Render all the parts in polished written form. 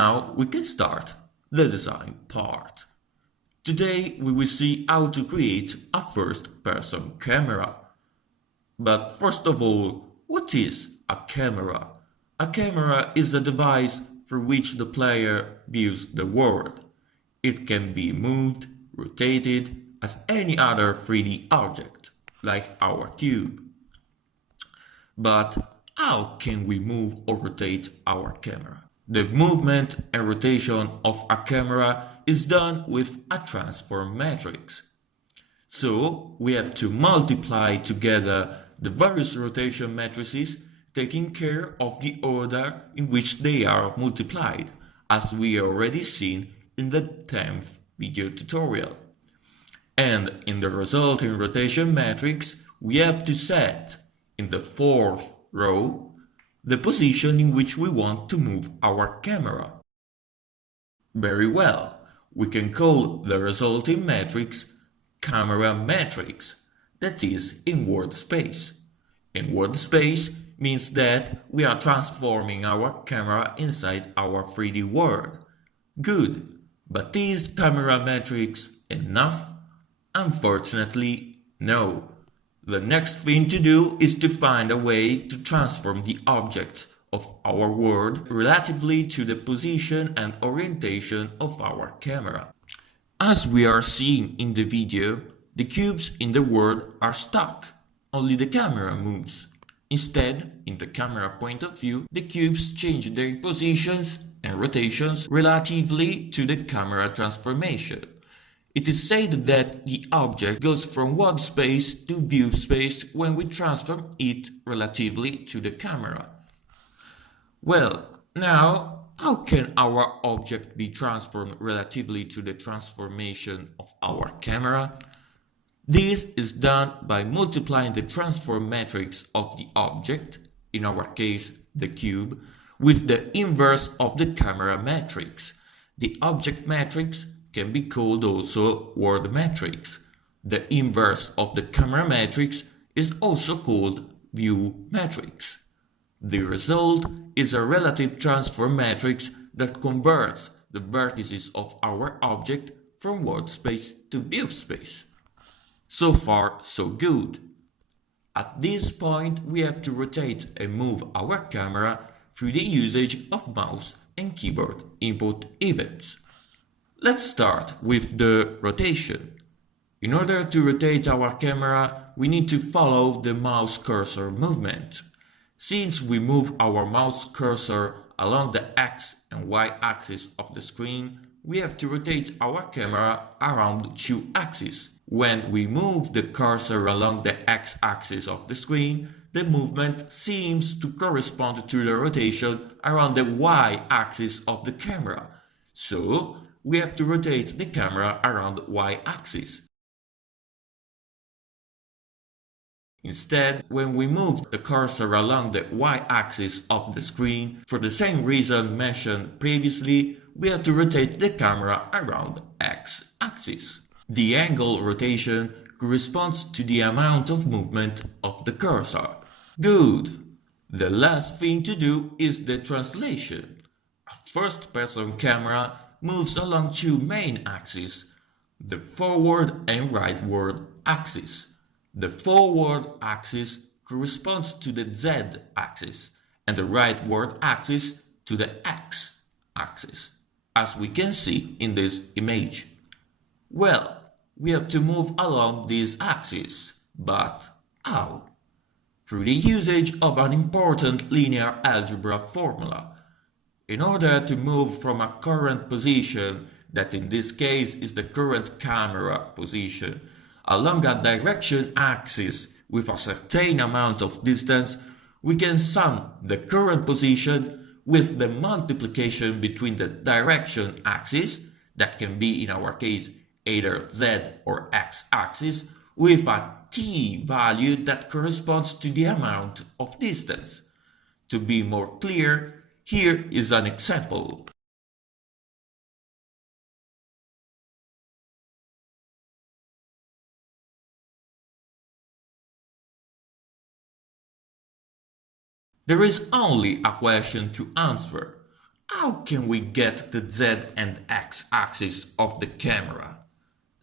Now we can start the design part. Today we will see how to create a first-person camera. But first of all, what is a camera? A camera is a device through which the player views the world. It can be moved, rotated, as any other 3D object, like our cube. But how can we move or rotate our camera? The movement and rotation of a camera is done with a transform matrix. So we have to multiply together the various rotation matrices, taking care of the order in which they are multiplied, as we already seen in the 10th video tutorial. And in the resulting rotation matrix, we have to set, in the 4th row, the position in which we want to move our camera. Very well, we can call the resulting matrix camera matrix, that is, in word space. In word space means that we are transforming our camera inside our 3D world. Good, but is camera matrix enough? Unfortunately, no. The next thing to do is to find a way to transform the object of our world relatively to the position and orientation of our camera. As we are seeing in the video, the cubes in the world are stuck. Only the camera moves. Instead, in the camera point of view, the cubes change their positions and rotations relatively to the camera transformation. It is said that the object goes from word space to view space when we transform it relatively to the camera. Well, now, how can our object be transformed relatively to the transformation of our camera? This is done by multiplying the transform matrix of the object, in our case the cube, with the inverse of the camera matrix. The object matrix can be called also word matrix. The inverse of the camera matrix is also called view matrix. The result is a relative transform matrix that converts the vertices of our object from word space to view space. So far, so good. At this point, we have to rotate and move our camera through the usage of mouse and keyboard input events. Let's start with the rotation. In order to rotate our camera, we need to follow the mouse cursor movement. Since we move our mouse cursor along the X and Y axis of the screen, we have to rotate our camera around two axes. When we move the cursor along the X axis of the screen, the movement seems to correspond to the rotation around the Y axis of the camera. So, we have to rotate the camera around the Y-axis. Instead, when we move the cursor along the Y-axis of the screen, for the same reason mentioned previously, we have to rotate the camera around X-axis. The angle rotation corresponds to the amount of movement of the cursor. Good! The last thing to do is the translation. A first-person camera moves along two main axes, the forward and rightward axis. The forward axis corresponds to the Z axis and the rightward axis to the X axis, as we can see in this image. Well, we have to move along these axes, but how? Through the usage of an important linear algebra formula. In order to move from a current position, that in this case is the current camera position, along a direction axis with a certain amount of distance, we can sum the current position with the multiplication between the direction axis, that can be in our case either Z or X axis, with a t value that corresponds to the amount of distance. To be more clear, here is an example. There is only a question to answer. how can we get the Z and X axis of the camera?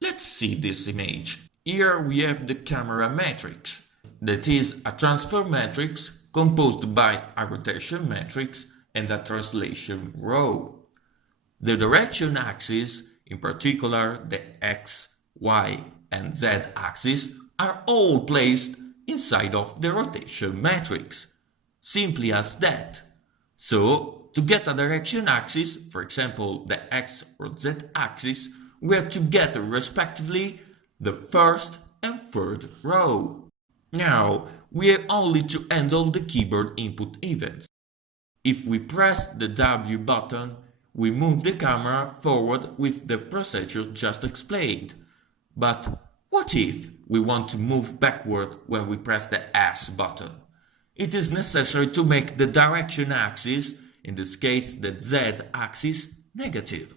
Let's see this image. Here we have the camera matrix. That is a transfer matrix composed by a rotation matrix and a translation row. The direction axis, in particular the X, Y, and Z axis, are all placed inside of the rotation matrix. Simply as that. So, to get a direction axis, for example the X or Z axis, we have to get respectively the first and third row. Now, we have only to handle the keyboard input events. If we press the W button, we move the camera forward with the procedure just explained. But what if we want to move backward when we press the S button? It is necessary to make the direction axis, in this case the Z axis, negative.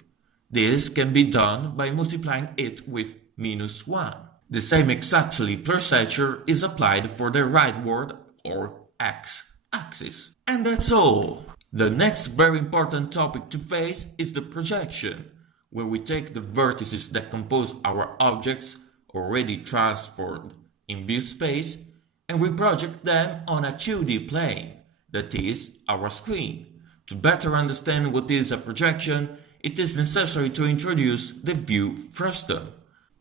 This can be done by multiplying it with -1. The same exactly procedure is applied for the rightward or X axis. And that's all. The next very important topic to face is the projection, where we take the vertices that compose our objects already transformed in view space and we project them on a 2D plane, that is, our screen. To better understand what is a projection, it is necessary to introduce the view frustum.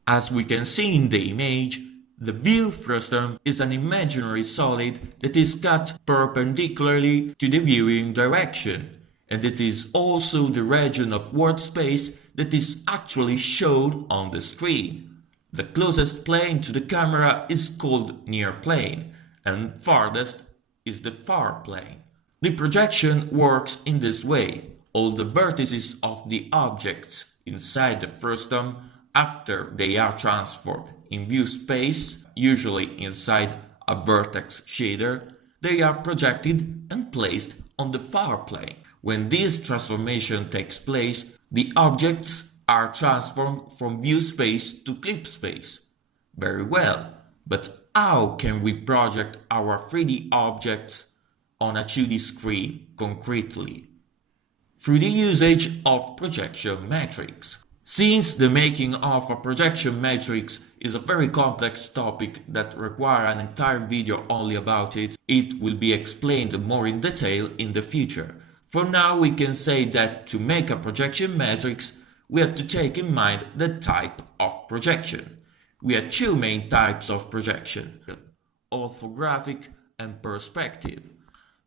As we can see in the image, the view frustum is an imaginary solid that is cut perpendicularly to the viewing direction, and it is also the region of world space that is actually shown on the screen. The closest plane to the camera is called near plane, and farthest is the far plane. The projection works in this way. All the vertices of the objects inside the frustum, after they are transformed in view space, usually inside a vertex shader, they are projected and placed on the far plane. When this transformation takes place, the objects are transformed from view space to clip space. Very well, but how can we project our 3D objects on a 2D screen concretely? Through the usage of projection matrix. Since the making of a projection matrix is a very complex topic that requires an entire video only about it, it will be explained more in detail in the future. For now, we can say that to make a projection matrix, we have to take in mind the type of projection. We have two main types of projection, orthographic and perspective.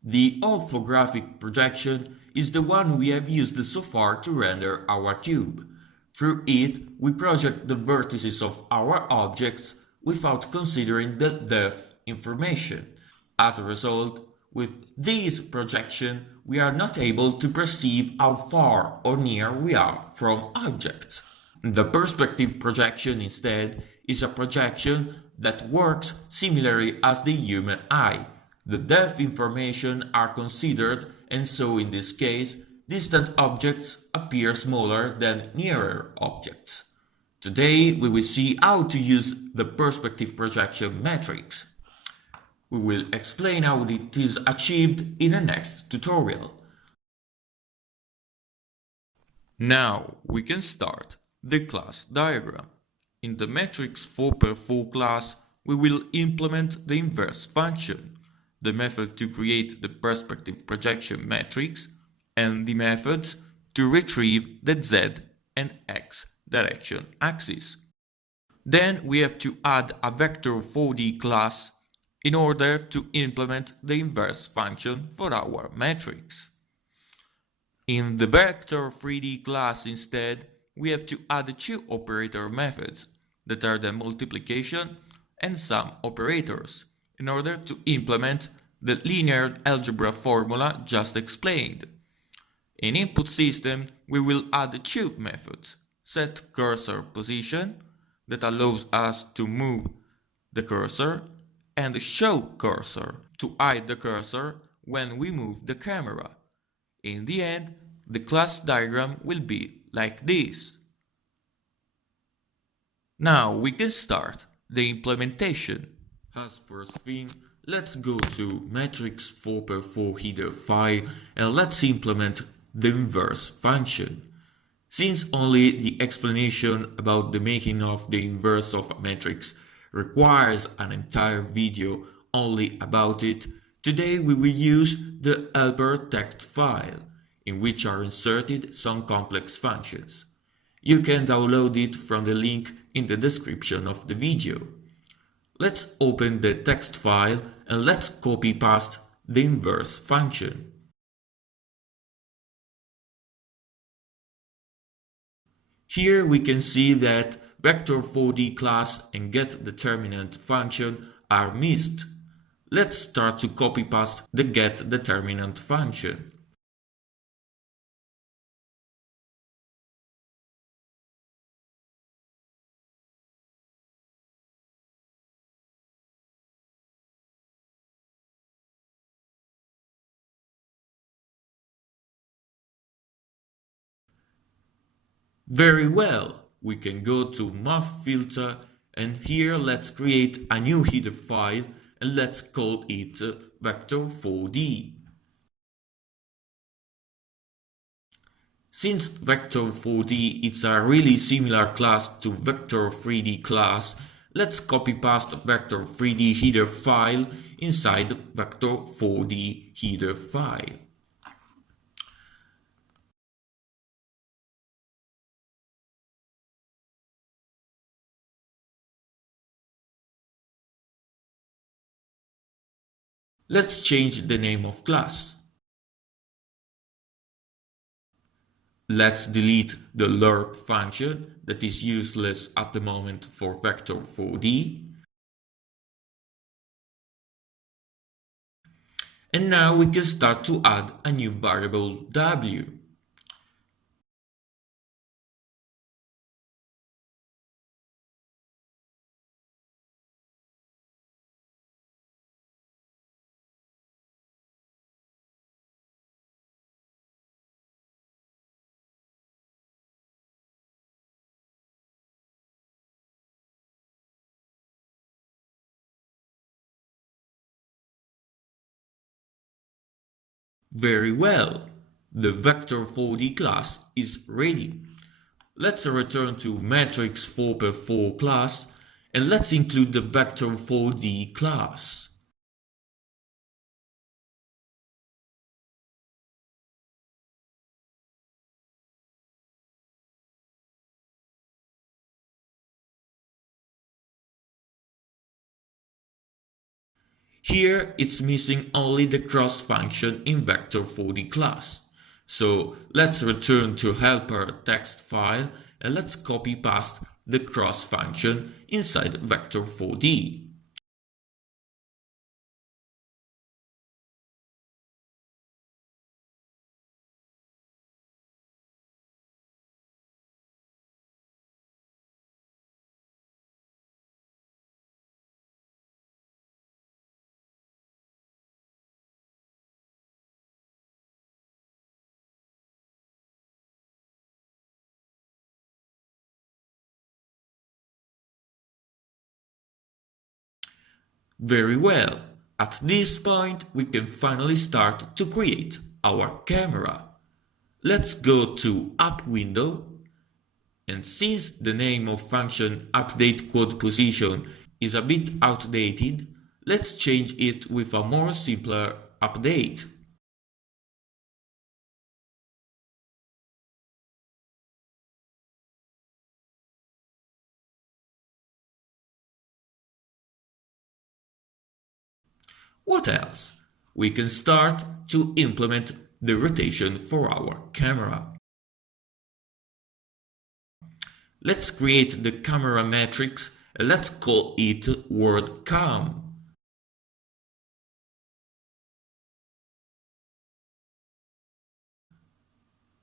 The orthographic projection is the one we have used so far to render our cube. Through it, we project the vertices of our objects without considering the depth information. As a result, with this projection, we are not able to perceive how far or near we are from objects. The perspective projection, instead, is a projection that works similarly as the human eye. The depth information are considered, and so in this case, distant objects appear smaller than nearer objects. Today we will see how to use the perspective projection matrix. We will explain how it is achieved in the next tutorial. Now we can start the class diagram. In the matrix 4x4 class, we will implement the inverse function, the method to create the perspective projection matrix, and the methods to retrieve the Z and X direction axis. Then we have to add a vector 4D class in order to implement the inverse function for our matrix. In the vector 3D class instead, we have to add two operator methods that are the multiplication and sum operators in order to implement the linear algebra formula just explained. In input system, we will add two methods, set cursor position, that allows us to move the cursor, and show cursor, to hide the cursor when we move the camera. In the end, the class diagram will be like this. Now we can start the implementation. As first thing, let's go to matrix 4x4 header file and let's implement the inverse function. Since only the explanation about the making of the inverse of a matrix requires an entire video only about it, today we will use the helper text file, in which are inserted some complex functions. You can download it from the link in the description of the video. Let's open the text file and let's copy-paste the inverse function. Here we can see that vector4d class and getDeterminant function are missed. Let's start to copy-paste the getDeterminant function. Very well, we can go to Math Filter and here let's create a new header file and let's call it vector4d. Since vector4d is a really similar class to vector3d class, let's copy-paste vector3d header file inside vector4d header file. Let's change the name of class. Let's delete the lerp function that is useless at the moment for vector4d. And now we can start to add a new variable w. Very well, the vector4d class is ready. Let's return to matrix 4x4 class and let's include the vector4d class. Here it's missing only the cross function in vector4d class. So let's return to helper text file and let's copy paste the cross function inside vector4d. Very well, at this point we can finally start to create our camera. Let's go to App window, and since the name of function updateQuadPosition is a bit outdated, let's change it with a more simpler update. What else? We can start to implement the rotation for our camera. Let's create the camera matrix and let's call it word cam.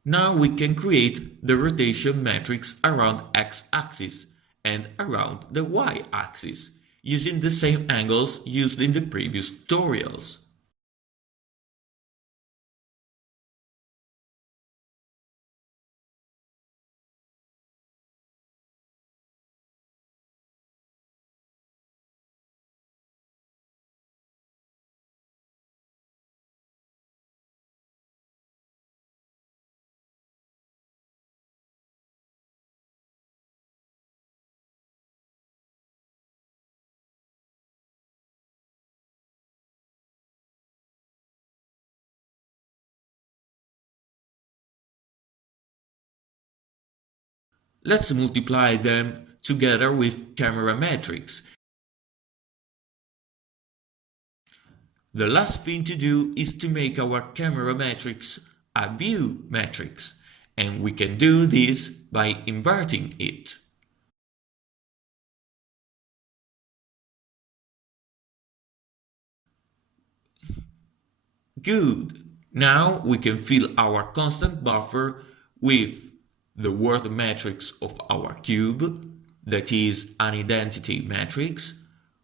Now we can create the rotation matrix around x-axis and around the y-axis using the same angles used in the previous tutorials. Let's multiply them together with camera matrix. The last thing to do is to make our camera matrix a view matrix, and we can do this by inverting it. Good. Now we can fill our constant buffer with the word matrix of our cube, that is an identity matrix,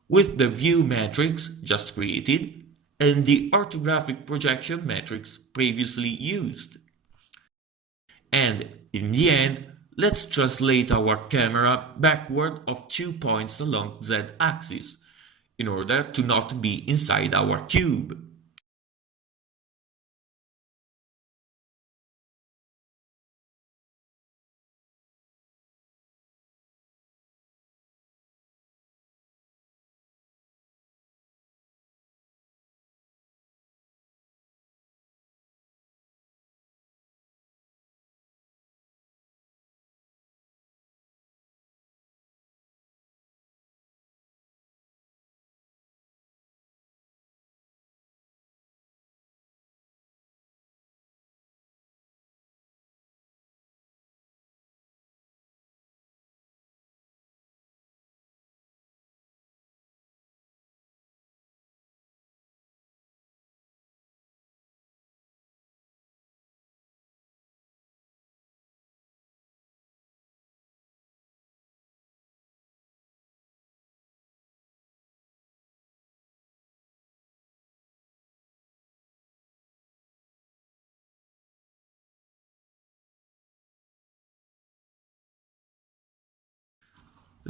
with the view matrix just created, and the orthographic projection matrix previously used. And in the end, let's translate our camera backward of 2 points along z-axis, in order to not be inside our cube.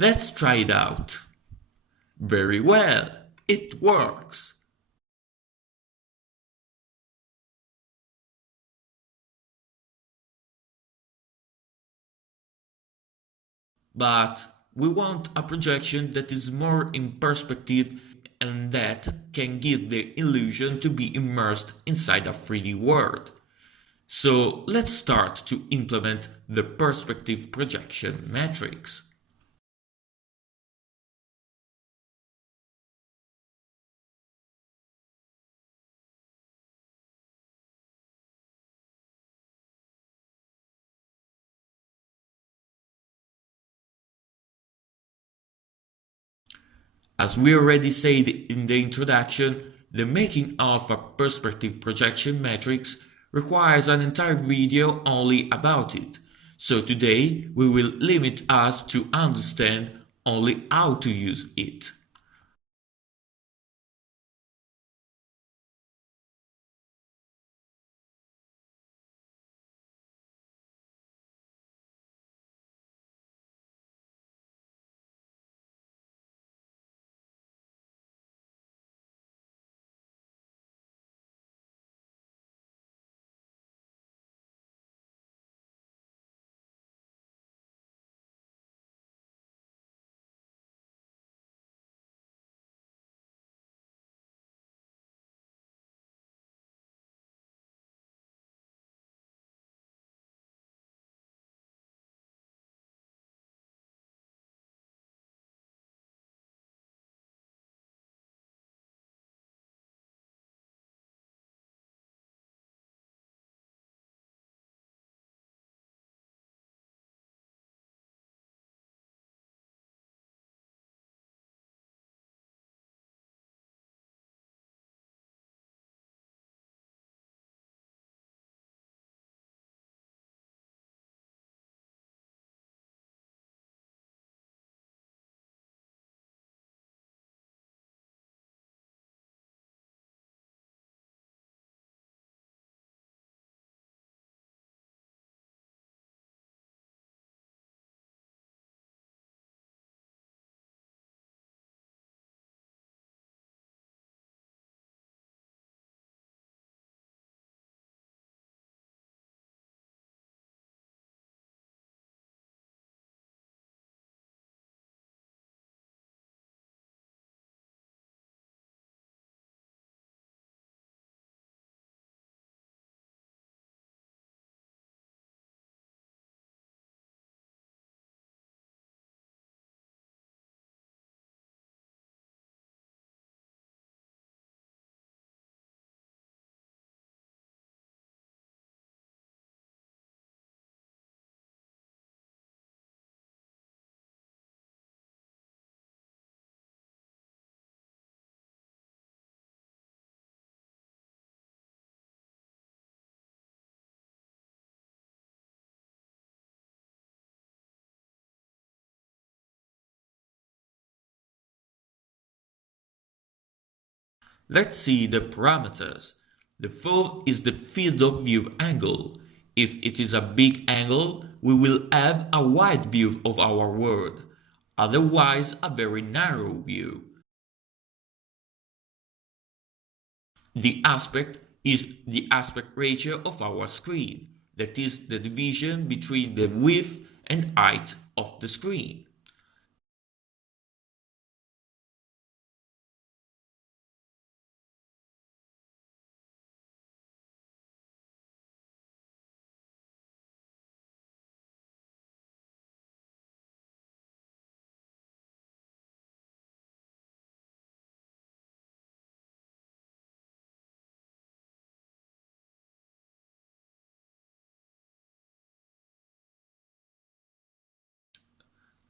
Let's try it out. Very well, it works. But we want a projection that is more in perspective and that can give the illusion to be immersed inside a 3D world. So let's start to implement the perspective projection matrix. As we already said in the introduction, the making of a perspective projection matrix requires an entire video only about it. So today we will limit us to understand only how to use it. Let's see the parameters. The first is the field of view angle. If it is a big angle, we will have a wide view of our world, otherwise a very narrow view. The aspect is the aspect ratio of our screen, that is the division between the width and height of the screen.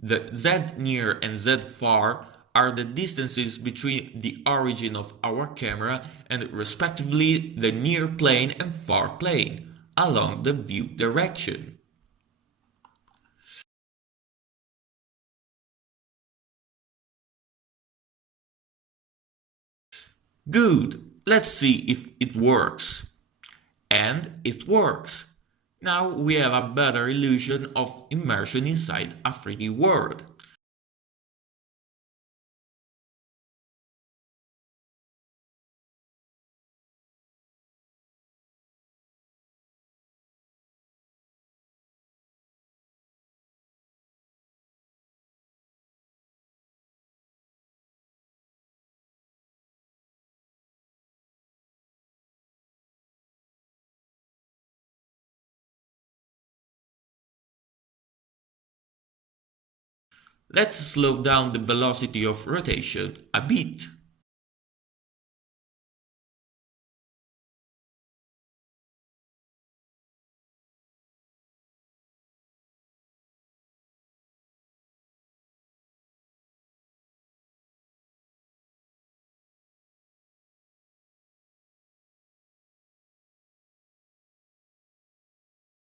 The z near and z far are the distances between the origin of our camera and respectively the near plane and far plane along the view direction. Good, let's see if it works. And it works. Now we have a better illusion of immersion inside a 3D world. Let's slow down the velocity of rotation a bit.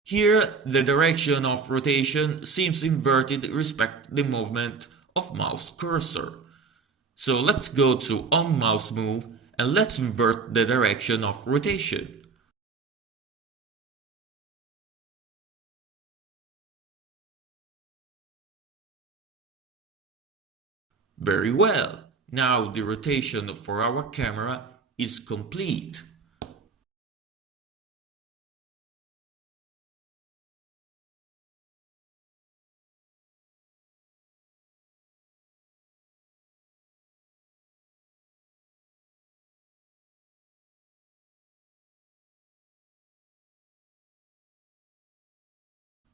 Here, the direction of rotation seems inverted respect the movement of mouse cursor. So let's go to on mouse move and let's invert the direction of rotation. Very well. Now the rotation for our camera is complete.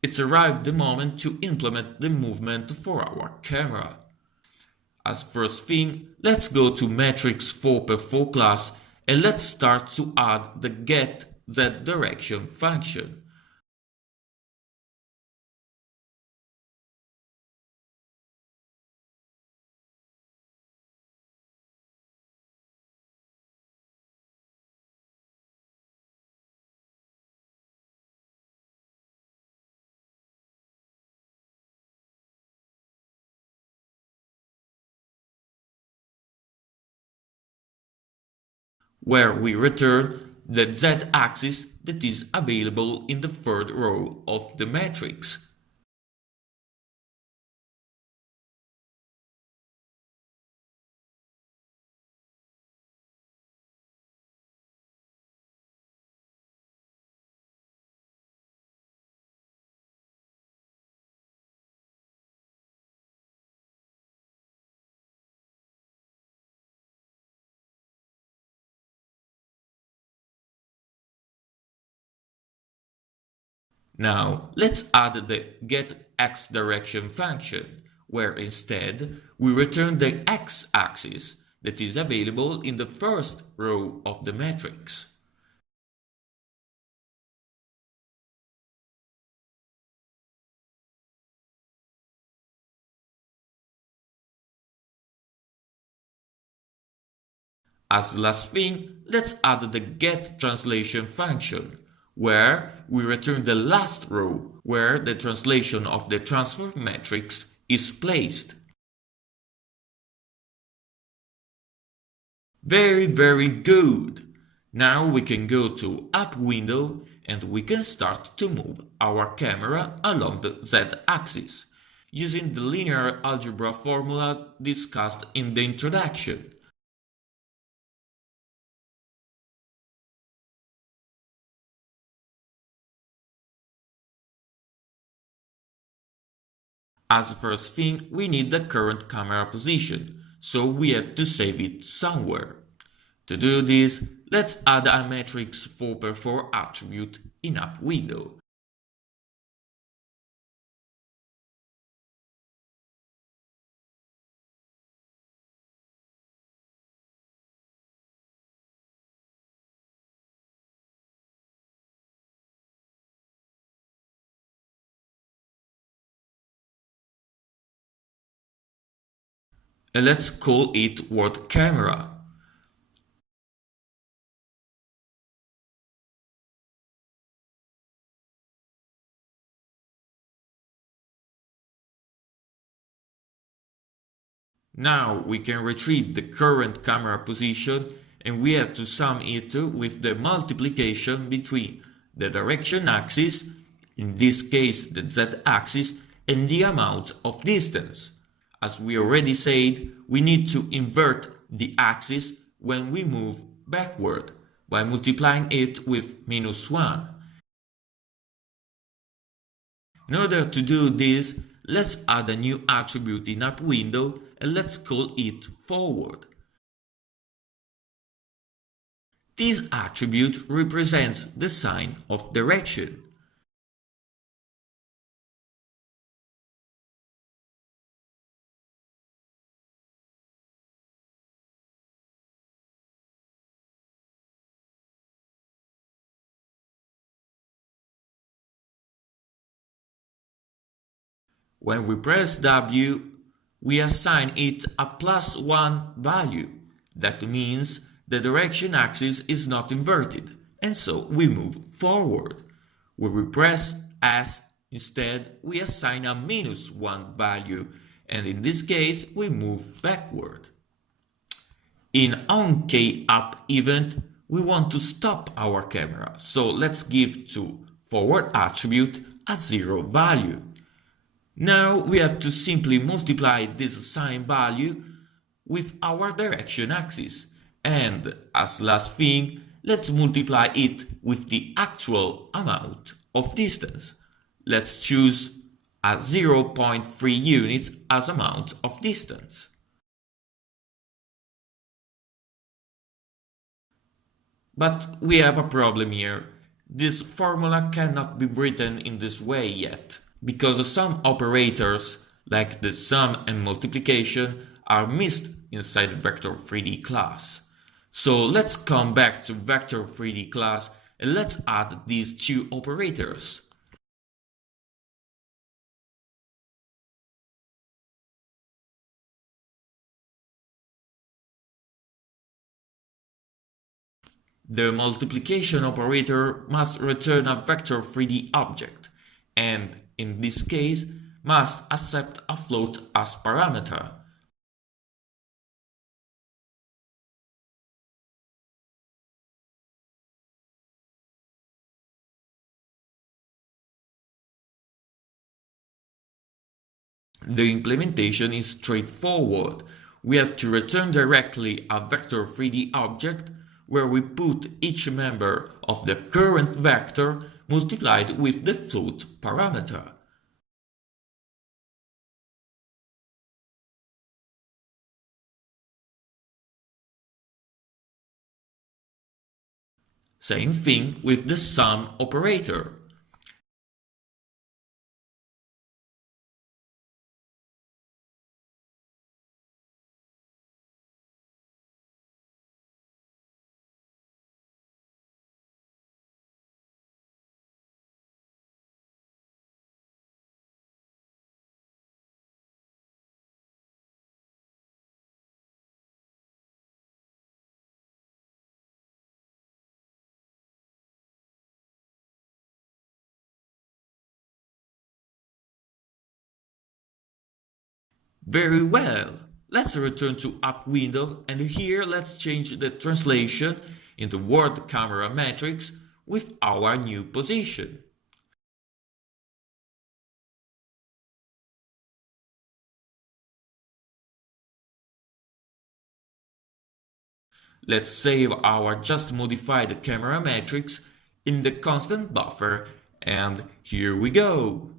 It's arrived the moment to implement the movement for our camera. As first thing, let's go to Matrix 4x4 class and let's start to add the get z direction function. Where we return the z-axis that is available in the third row of the matrix. Now let's add the get x direction function, where instead we return the x-axis that is available in the first row of the matrix. As last thing, let's add the get translation function, where we return the last row where the translation of the transfer matrix is placed. Very good. Now we can go to App window and we can start to move our camera along the Z-axis using the linear algebra formula discussed in the introduction. As first thing, we need the current camera position, so we have to save it somewhere. To do this, let's add a matrix 4x4 attribute in App window. And let's call it word camera. Now we can retrieve the current camera position and we have to sum it with the multiplication between the direction axis, in this case the z-axis, and the amount of distance. As we already said, we need to invert the axis when we move backward by multiplying it with -1. In order to do this, let's add a new attribute in App window and let's call it forward. This attribute represents the sign of direction. When we press W, we assign it a +1 value. That means the direction axis is not inverted, and so we move forward. When we press S, instead, we assign a -1 value, and in this case, we move backward. In onKApp event, we want to stop our camera, so let's give to forward attribute a 0 value. Now we have to simply multiply this assigned value with our direction axis, and as last thing, let's multiply it with the actual amount of distance. Let's choose a 0.3 units as amount of distance. But we have a problem here. This formula cannot be written in this way yet, because some operators, like the sum and multiplication, are missed inside the Vector3D class. So let's come back to Vector3D class and let's add these two operators. The multiplication operator must return a Vector3D object, and in this case must accept a float as parameter. The implementation is straightforward. We have to return directly a Vector3D object where we put each member of the current vector multiplied with the float parameter. Same thing with the sum operator. Very well. Let's return to App window, and here let's change the translation in the word camera matrix with our new position. Let's save our just modified camera matrix in the constant buffer, and here we go.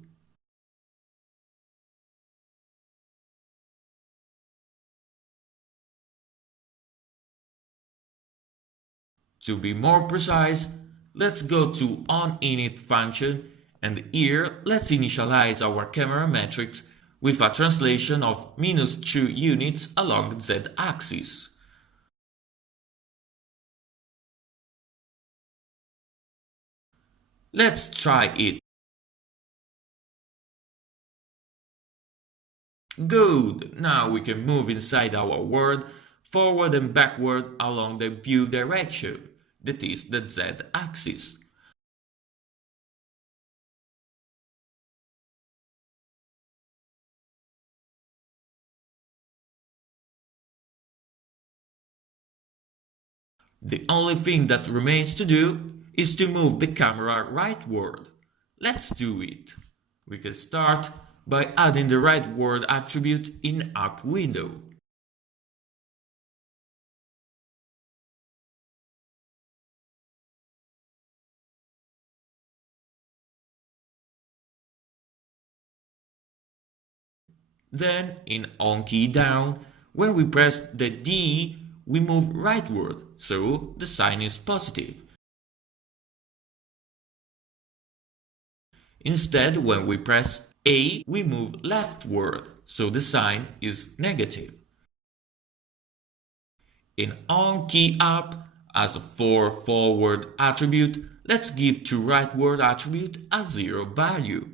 To be more precise, let's go to onInit function, and here let's initialize our camera matrix with a translation of -2 units along z-axis. Let's try it. Good! Now we can move inside our word forward and backward along the view direction, that is the z-axis. The only thing that remains to do is to move the camera rightward. Let's do it. We can start by adding the rightward attribute in App window. Then in On key down, when we press the D, we move rightward, so the sign is positive. Instead, when we press A, we move leftward, so the sign is negative. In On key up, as a for forward attribute, let's give to rightward attribute a 0 value.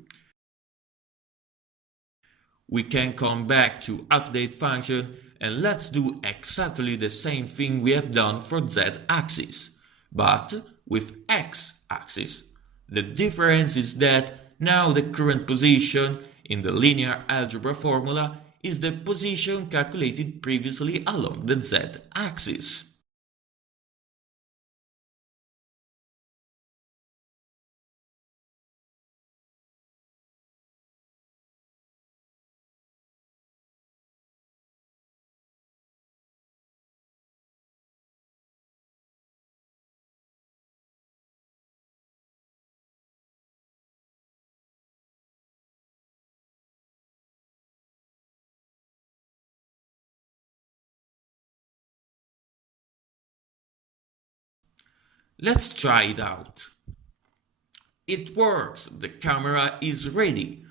We can come back to update function and let's do exactly the same thing we have done for z-axis, but with x-axis. The difference is that now the current position in the linear algebra formula is the position calculated previously along the z-axis. Let's try it out. It works! The camera is ready!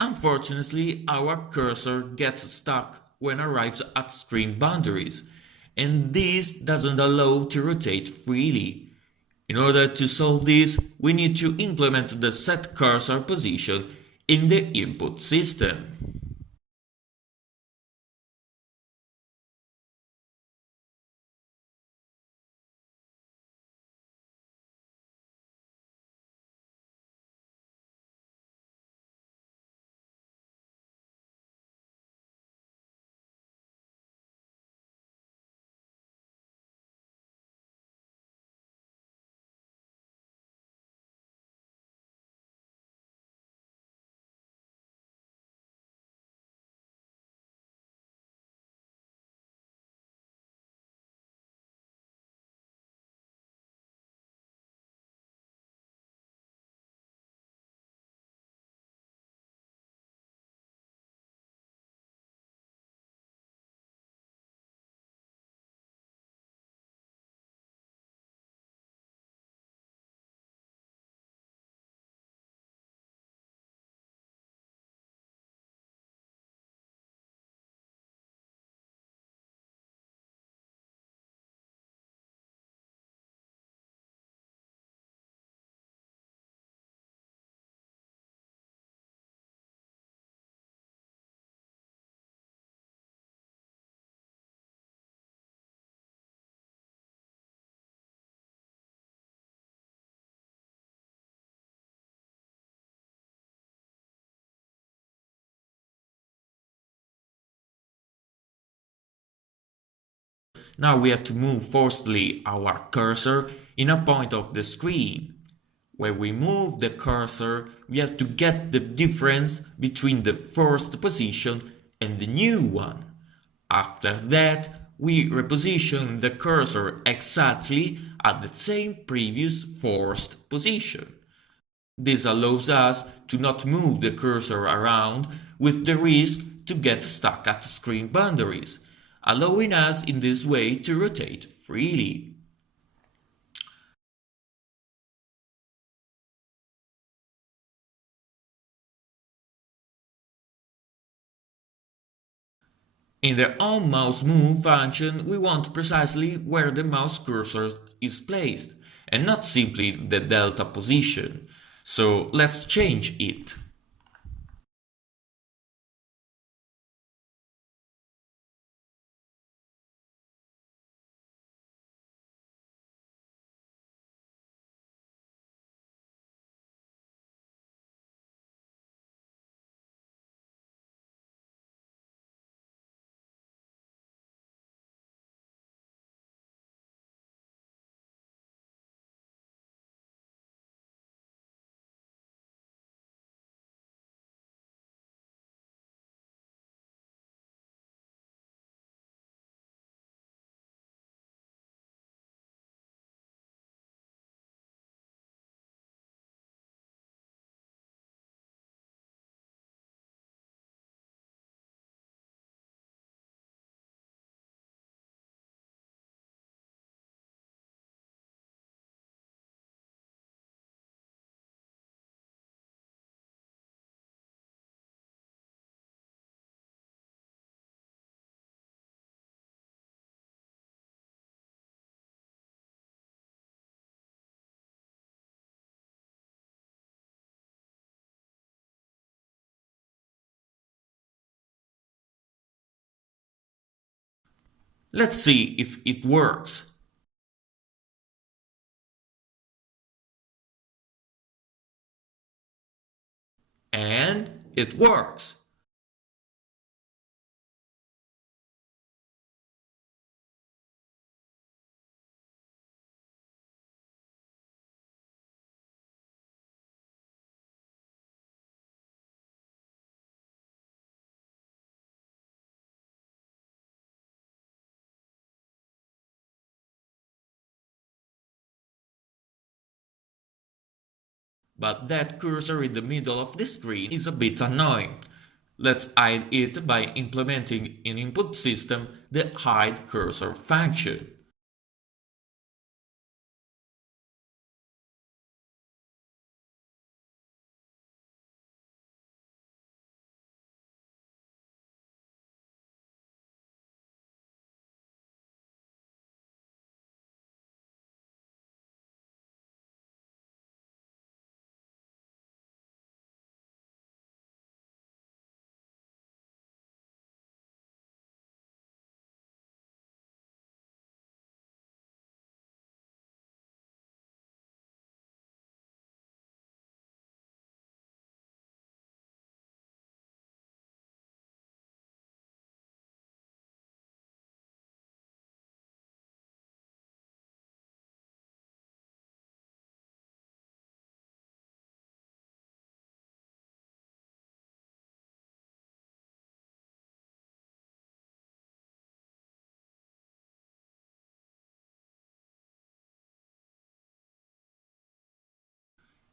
Unfortunately, our cursor gets stuck when arrives at screen boundaries, and this doesn't allow to rotate freely. In order to solve this, we need to implement the set cursor position in the input system. Now we have to move forcefully our cursor in a point of the screen. When we move the cursor, we have to get the difference between the first position and the new one. After that, we reposition the cursor exactly at the same previous forced position. This allows us to not move the cursor around with the risk to get stuck at screen boundaries, allowing us in this way to rotate freely. In the onMouseMove function, we want precisely where the mouse cursor is placed, and not simply the delta position. So let's change it. Let's see if it works. And it works. But that cursor in the middle of the screen is a bit annoying. Let's hide it by implementing in input system the hide cursor function.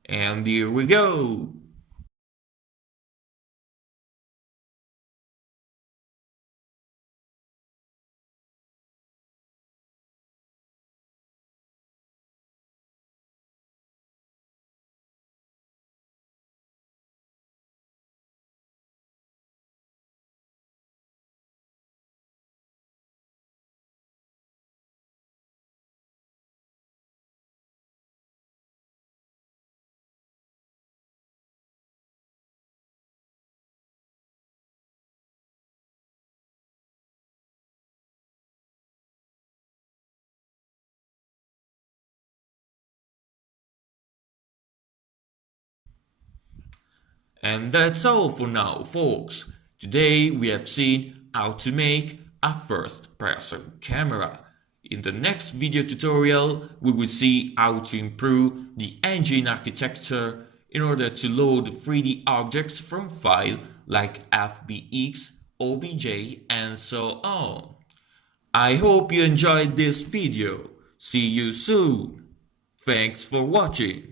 And here we go! And that's all for now, folks. Today we have seen how to make a first-person camera. In the next video tutorial, we will see how to improve the engine architecture in order to load 3D objects from files like FBX, OBJ, and so on. I hope you enjoyed this video. See you soon. Thanks for watching.